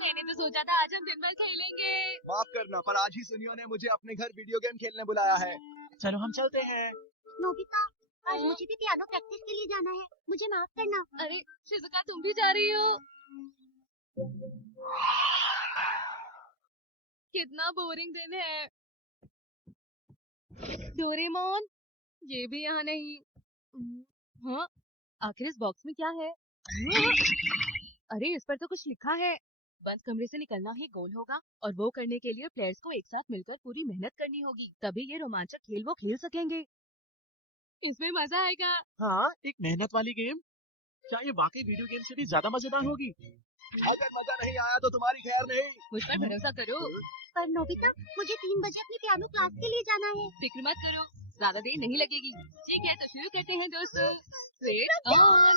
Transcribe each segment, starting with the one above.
मैंने तो सोचा था आज हम दिन भर खेलेंगे। माफ करना, पर आज ही सुनियो ने मुझे अपने घर वीडियो गेम खेलने बुलाया है। चलो हम चलते हैं। नोबिता, आज मुझे भी पियानो प्रैक्टिस के लिए जाना है, मुझे माफ करना। अरे शिजुका, तुम भी जा रही हो? कितना बोरिंग दिन है। डोरेमोन, ये भी यहाँ नहीं। हाँ, आखिर इस बॉक्स में क्या है? अरे इस पर तो कुछ लिखा है। बंद कमरे से निकलना ही गोल होगा और वो करने के लिए प्लेयर्स को एक साथ मिलकर पूरी मेहनत करनी होगी, तभी ये रोमांचक खेल वो खेल सकेंगे। इसमें मजा आएगा। हाँ, एक मेहनत वाली गेम। क्या ये वाकई वीडियो गेम से भी ज्यादा मजेदार होगी? अगर मजा नहीं आया तो तुम्हारी खैर नहीं। मुझ पर भरोसा करो। पर नोबिता, मुझे 3 बजे अपनी पियानो क्लास के लिए जाना है। फिक्र मत करो, ज्यादा देर नहीं लगेगी। ठीक है, तो शुरू करते हैं दोस्तों। Switch on.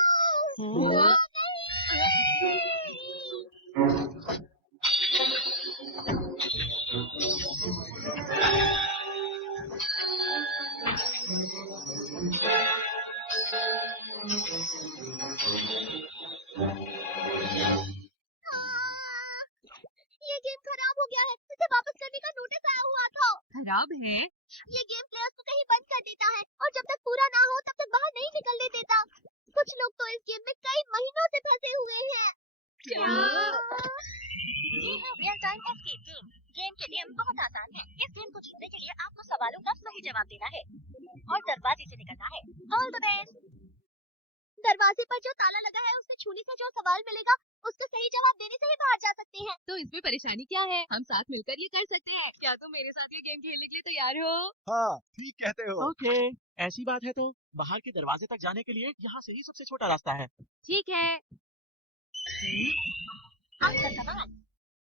ये गेम खराब हो गया है, इसे वापस करने का नोटिस आया हुआ था। खराब है? ये गेम प्लेयर्स को कहीं बंद कर देता है और जब तक पूरा ना हो तब तक बाहर नहीं निकलने देता। कुछ लोग तो इस गेम में कई महीनों से फंसे हुए हैं। क्या? ये है real time escape game. Game के नियम बहुत आसान है। इस गेम को जीतने के लिए आपको सवालों का सही जवाब देना है और दरवाजे से निकलना है। All the best. दरवाजे पर जो ताला लगा है उससे छूने से जो सवाल मिलेगा उसका सही जवाब देने से ही बाहर जा सकते हैं। तो इसमें परेशानी क्या है? हम साथ मिलकर ये कर सकते हैं। क्या तुम मेरे साथ ये गेम खेलने के लिए तैयार हो? हाँ, ठीक कहते हो। ओके, ऐसी बात है तो बाहर के दरवाजे तक जाने के लिए यहाँ से ही सबसे छोटा रास्ता है। ठीक है। आपका सवाल,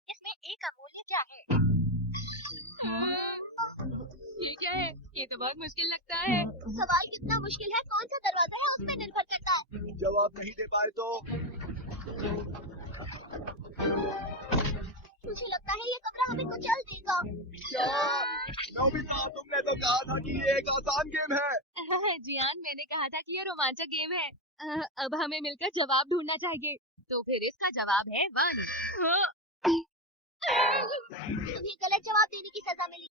इसमें ए का मूल्य क्या है? ये क्या है? ये तो बहुत मुश्किल लगता है। सवाल कितना मुश्किल है, कौन सा दरवाजा है उसमें निर्भर करता है। जवाब नहीं दे पाए तो मुझे लगता है ये कमरा हमें कुचल देगा। क्या? नोबिता, तुमने तो कहा था कि ये एक आसान गेम है। जियान, मैंने कहा था कि ये रोमांचक गेम है। अब हमें मिलकर जवाब ढूंढना चाहिए। तो फिर इसका जवाब है 1। तुम्हें गलत जवाब देने की सजा मिली।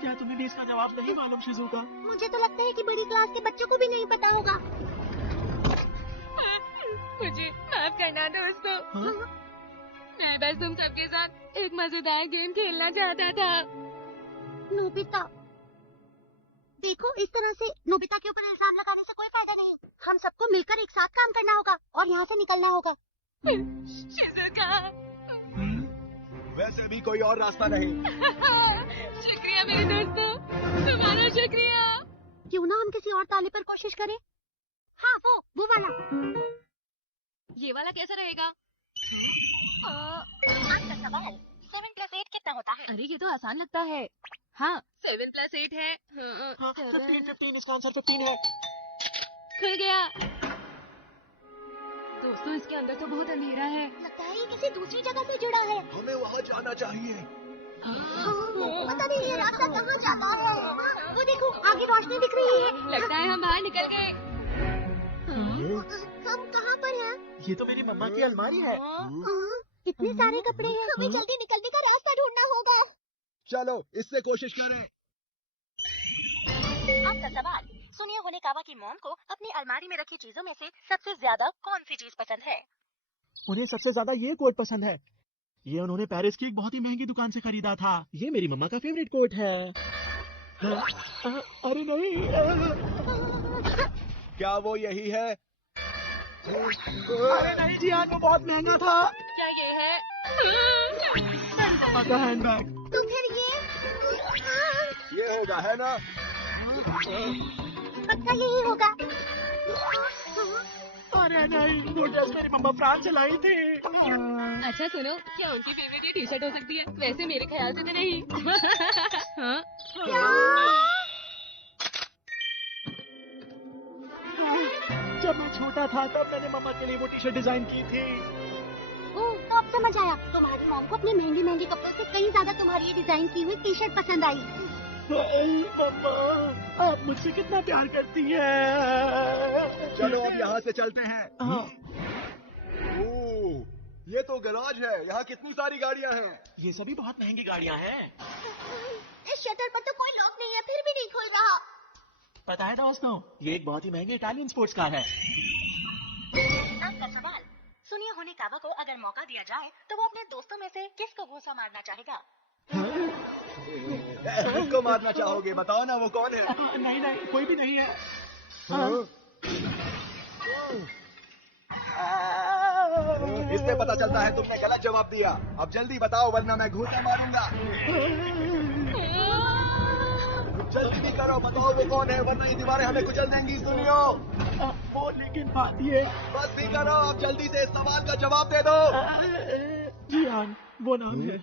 क्या तुम्हें भी इसका जवाब नहीं मालूम शिजुका? मुझे तो लगता है कि बड़ी क्लास के बच्चों को भी नहीं पता होगा। मुझे माफ करना दोस्तों। हाँ? मैं बस तुम सबके साथ एक मजेदार गेम खेलना चाहता था। नोबिता, देखो इस तरह से नोबिता के ऊपर इल्जाम लगाने से कोई फायदा नहीं। हम सबको मिलकर एक साथ काम करना होगा और यहाँ से निकलना होगा। शिजुका। वैसे भी कोई और रास्ता नहीं। शुक्रिया मेरे दोस्तों, तुम्हारा शुक्रिया। क्यों ना हम किसी और ताले पर कोशिश करें? हाँ, वो वाला। ये वाला कैसा रहेगा? आपका सवाल, 7+8 कितना होता है? अरे ये तो आसान लगता है। हाँ, 7+8 है। हाँ, 15 इसका आंसर 15 है। खुल गया। दोस्तों, इसके अंदर तो बहुत अंधेरा है। लगता है ये किसी दूसरी जगह से जुड़ा है। हमें वहाँ जाना चाहिए। पता नहीं ये रास्ता कहाँ जाता है। वो देखो, आगे रोशनी दिख रही है। लगता है हम बाहर निकल गए। हम कहाँ पर हैं? ये तो मेरी मम्मा की अलमारी है। कितने सारे कपड़े हैं। हमें जल्दी निकलने का रास्ता ढूंढना होगा। चलो, इससे कोशिश करें। आपका सवाल, सुनिए होनेकावा की मॉम को अपनी अलमारी में रखी चीजों में से सबसे ज्यादा कौन सी चीज पसंद है? उन्हें सबसे ज्यादा ये कोट पसंद है। ये उन्होंने पेरिस की एक बहुत ही महंगी दुकान से खरीदा था। ये मेरी मम्मा का फेवरेट कोट है। अरे नहीं। क्या वो यही है? अरे नहीं जियान, वो बहुत महंगा था। क्या ये है? मम्मा का हैंडबैग। तो फिर ये होगा, है ना? पक्का यही होगा। अरे नहीं, वो ड्रेस मेरी मम्मा फ्रांस से लाई थी। अच्छा सुनो, क्या उनकी फेवरेट ये टी शर्ट हो सकती है? वैसे मेरे ख्याल से तो नहीं। हाँ? जब मैं छोटा था तब मैंने मम्मा के लिए वो टी शर्ट डिजाइन की थी। तो अब समझ आया। तुम्हारी मॉम को अपने महंगे महंगे कपड़ों से कहीं ज्यादा तुम्हारी ये डिजाइन की हुई टी शर्ट पसंद आई। मम्मा, आप मुझसे कितना प्यार करती हैं। चलो अब यहाँ से चलते हैं। हाँ। ओह, ये तो गैराज है। यहाँ कितनी सारी गाड़ियाँ हैं। ये सभी बहुत महंगी गाड़ियाँ हैं। इस शटर पर तो कोई लॉक नहीं है, फिर भी नहीं खुल रहा। पता है दोस्तों, ये एक बहुत ही महंगी इटालियन स्पोर्ट्स कार है। आपका सवाल। सुनिए होनेकावा को अगर मौका दिया जाए तो वो अपने दोस्तों में से किसको घूंसा मारना चाहेगा? किसको मारना चाहोगे? बताओ ना, वो कौन है? नहीं नहीं, कोई भी नहीं है। इससे पता चलता है तुमने गलत जवाब दिया। अब जल्दी बताओ वरना मैं घूंसा मारूंगा। जल्दी करो, बताओ वो कौन है वरना ये दीवारें हमें कुचल देंगी। सुनियो, वो लेकिन बात ये। बस भी करो, अब जल्दी से इस सवाल का जवाब दे दो। जियान, वो नाम है।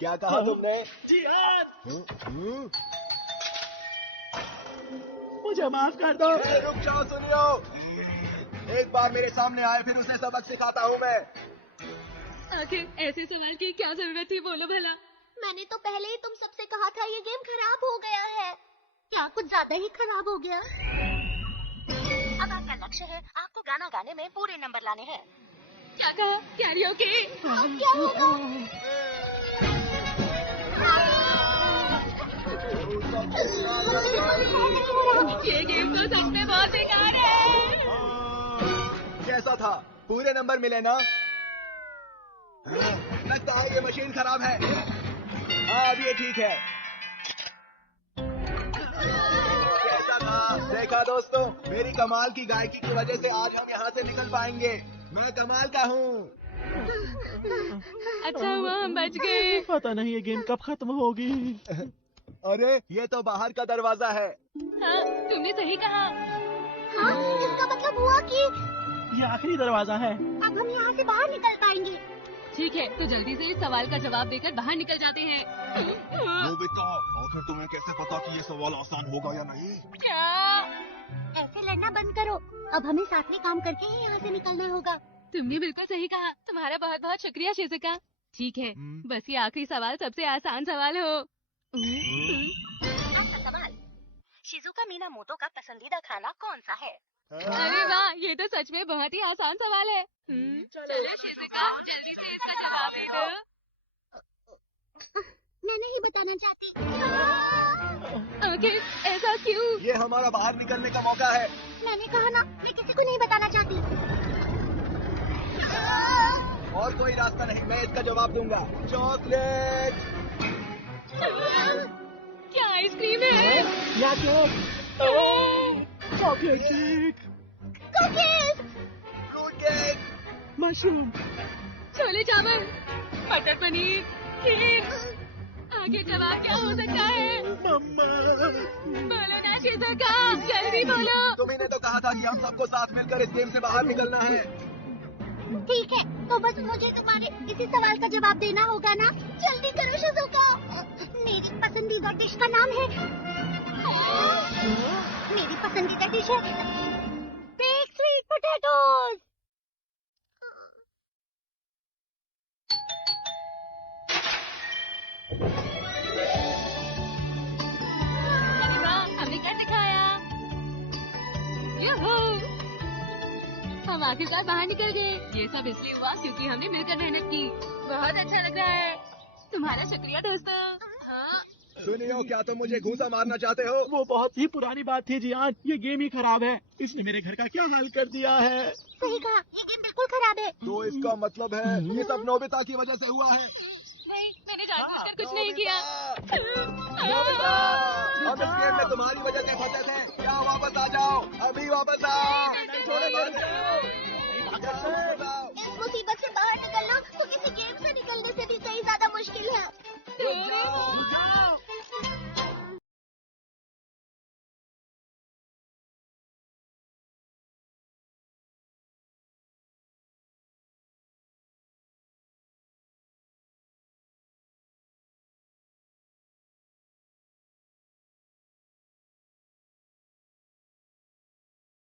क्या कहा तुमने? जियान, मुझे माफ कर दो। रुक जाओ, सुनियो, एक बार मेरे सामने आए फिर उसे सबक सिखाता हूँ मैं। आखिर ऐसे सवाल की क्या जरूरत थी, बोलो भला। मैंने तो पहले ही तुम सबसे कहा था ये गेम खराब हो गया है। क्या कुछ ज्यादा ही खराब हो गया? अब आपका लक्ष्य है आपको गाना गाने में पूरे नंबर लाने हैं। क्या कहा? कैरियोके? अब क्या होगा? ये गेम तो सच में बहुत बेकार है। कैसा था? पूरे नंबर मिले ना? लगता है ये मशीन खराब है। हाँ, अब ये ठीक है। कैसा था? देखा दोस्तों, मेरी कमाल की गायकी की वजह से आज हम यहाँ से निकल पाएंगे। मैं कमाल का हूँ। अच्छा हुआ हम बच गए। पता नहीं ये गेम कब खत्म होगी। अरे, ये तो बाहर का दरवाजा है। हाँ, तुमने सही कहा। हाँ, इसका मतलब हुआ कि ये आखिरी दरवाजा है। अब हम यहाँ से बाहर निकल पाएंगे। ठीक है, तो जल्दी से इस सवाल का जवाब देकर बाहर निकल जाते हैं। नोबिता, आखिर तुम्हें कैसे पता कि ये सवाल आसान होगा या नहीं? क्या? ऐसे लड़ना बंद करो। अब हमें साथ में काम करके ही यहाँ से निकलना होगा। तुमने बिल्कुल सही कहा। तुम्हारा बहुत बहुत शुक्रिया शिजुका। ठीक है, बस ये आखिरी सवाल सबसे आसान सवाल हो। आपका सवाल। शिजुका मीनामोटो का पसंदीदा खाना कौन सा है? अरे वाह, ये तो सच में बहुत ही आसान सवाल है। चलो शिजुका, जल्दी से इसका जवाब दे दो। मैं नहीं बताना चाहती। आखिर ऐसा क्यों? ये हमारा बाहर निकलने का मौका है। मैंने कहा ना, मैं किसी को नहीं बताना चाहती। और कोई रास्ता नहीं, मैं इसका जवाब दूंगा। चॉकलेट। क्या आइसक्रीम है? या cake? Chocolate cake, cookies. Fruit cake. Mushroom, chole चावल, मटर पनीर, खीर। आगे जवाब क्या हो सकता है? मम्मा। बोलो ना शिजुका, जल्दी बोलो। तुम्ही ने तो कहा था कि हम सबको साथ मिलकर इस गेम से बाहर निकलना है। ठीक है, तो बस मुझे तुम्हारे इसी सवाल का जवाब देना होगा ना। जल्दी करो शिजुका। मेरी पसंदीदा डिश का नाम है। मेरी पसंदीदा डिश है बेक्ड स्वीट पोटैटोज। अरे वाह, हमने क्या सिखाया? यूहू! हम आखिरकार बाहर निकल गए। ये सब इसलिए हुआ क्योंकि हमने मिलकर मेहनत की। बहुत अच्छा लग रहा है। तुम्हारा शुक्रिया दोस्तों। हाँ। सुनियो, क्या तुम मुझे घूंसा मारना चाहते हो? वो बहुत ही पुरानी बात थी जियान, ये गेम ही खराब है। इसने मेरे घर का क्या हाल कर दिया है। सही कहा, ये गेम बिल्कुल खराब है। तो इसका मतलब है ये सब नोबिता की वजह से हुआ है। नहीं, मैंने जानबूझकर कुछ नहीं किया। नोबिता, हम इस गेम में तुम्हारी वजह से फंसे थे। क्या वापस आ जाओ, अभी वापस आओ। इस मुसीबत से बाहर निकलना तो किसी गेम से निकलने से भी कहीं ज्यादा मुश्किल है।